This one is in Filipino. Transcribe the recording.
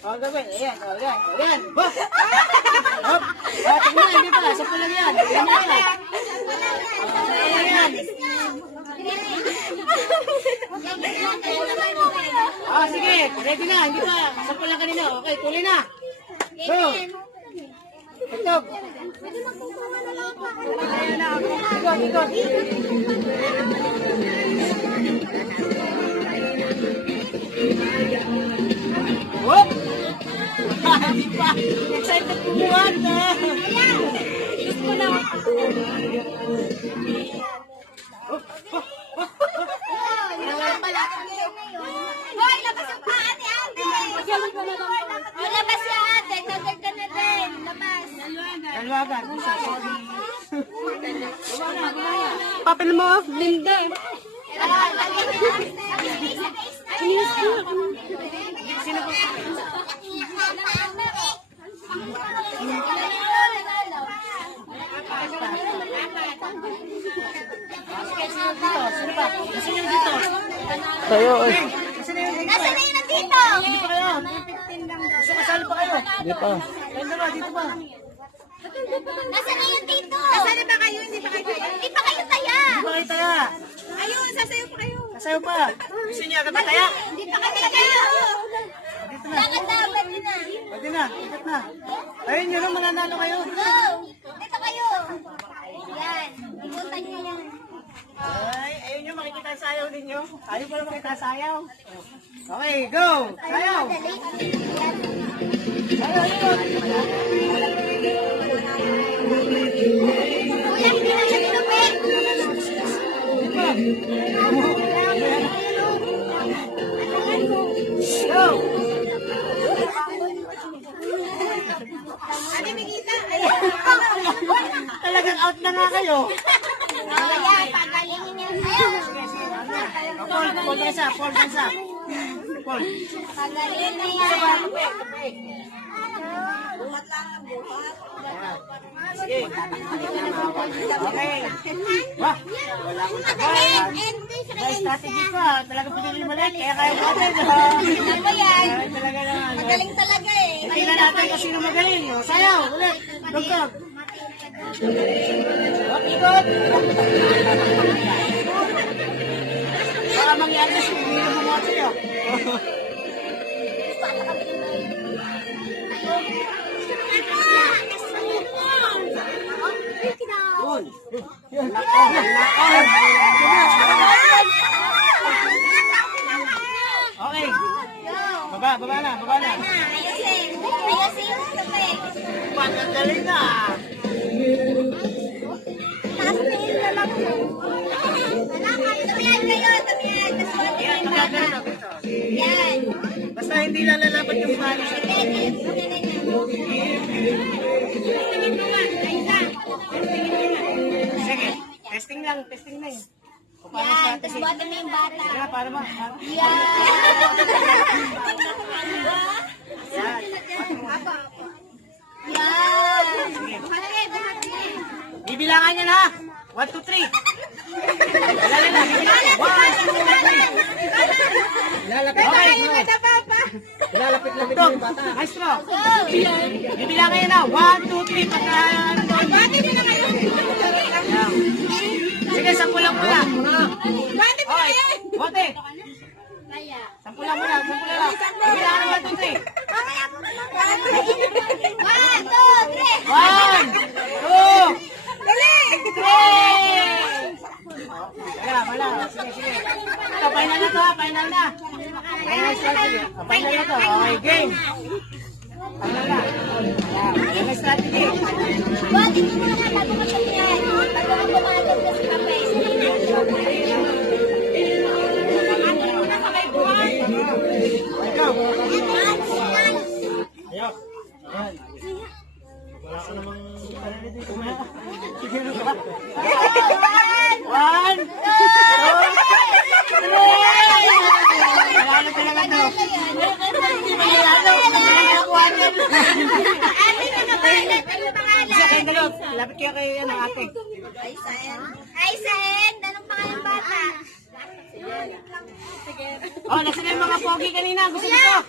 O, gawin. Ayan, o, yan. O, yan. Hop! Hop! O, tingnan, hindi pa. Sampu lang yan. Tingnan mo yan. Ayan. O, sige. Ready na. Hindi pa. Sampu lang kanina. Okay, tuloy na. Go. Ikot. Ikot, ikot. Whoop! Hindi pa. Excited kumuhan na. Gusto na. Hoy, labas yung paa ni ate! Labas si ate! Tagal ka na din! Labas! Dalawagan. Papel mo, Linda. Sino po? Sino pa? Sino yung dito? Tayo, eh. Sino yung dito? Nasaan na yun nandito? Hindi pa kayo. Gusto kasali pa kayo. Hindi pa. Kayo na ba? Dito ba? Nasaan na yun dito? Nasaan na ba kayo? Hindi pa kayo taya? Hindi pa kayo taya! Hindi pa kayo taya. Ayun, sasayo pa kayo. Kasayo pa. Gusto niya ka ba taya? Hindi pa kayo taya! Dito na. Lakad na, pwede na. Pwede na. Ikot na. Ayun yun, mananalo kayo. Go! Dito kayo! Yan. Ikutan nyo yan. Ay, ayun yung makikita ang sayaw ninyo. Ayaw pa na makita ang sayaw. Okay, go! Sayaw! Dali. Sayaw, ayun! Kuya, hindi na yan lupit. Go! Ate, may kita. Talagang out na nga kayo. Ayan, pagalingin niya. Ayan. Paul Bansa, Paul Bansa. Paul. Pagalingin na yan. Sige. Okay. Wah! May strategy pa. Talagang pinili maliit. Kaya kaya natin. Ano ba yan? Talaga naman. Magaling talaga eh. Tingnan natin kung sino magaling. O, sayaw. Ulit. Dugtog. Ikot. Baka mangyari na hindi na bumuhat sa'yo. Yun. Yun. Okay. Baba, baba na, baba na. Ayusin. Ayusin yung lupit. Pagkagaling na. Taas na yun na lang. Tumiyan kayo, tumiyan. Tapos konti Yan, yung pagkagaling bata. na. Yan. Basta hindi lalalaban yung palo sa Tingin mo nga. Ayun na. Sige, testing lang yun. Kung paano Yan. strategy. Tapos buhatin mo yung bata. Kaya, para ba? Yan. Yan. Yan. Sige. Buhati, buhati. Bibilangan niya na. 1, 2, 3. Wala na, bibilangan. 1, 2, 3. Lalapit na kayo. Lalapit-lapit na yung bata. Maestro. Bibilangan niya na. 1, 2, 3. Bati niyo na kayo. Sige, 10 lang muna. Bati mo na yan. Bote. 10 lang muna. 10 lang. Bibilangan na 1, 2, 3. 1, 2, 3. 1, 2, 3! Wala. Sige, sige. Ito, final na to ha. Final na. Final strategy. Final na to. Okay, game. Final na. Final strategy. Buhatin mo muna bago mo sabihan. Bago mo bumatag na sa kape. Ikaw. Ayaw. Yan. Wala ka namang sarili dito. Sige na ba? 1, 2, 3! Wala na talaga to. Ate na nabalat. Ano pangalan? Isa kayong dalawa. Lapit kayo kay ate. Ay, Sen. Anong pangalan bata? Oh, nasa na yung mga pogi kanina. Gusto nito.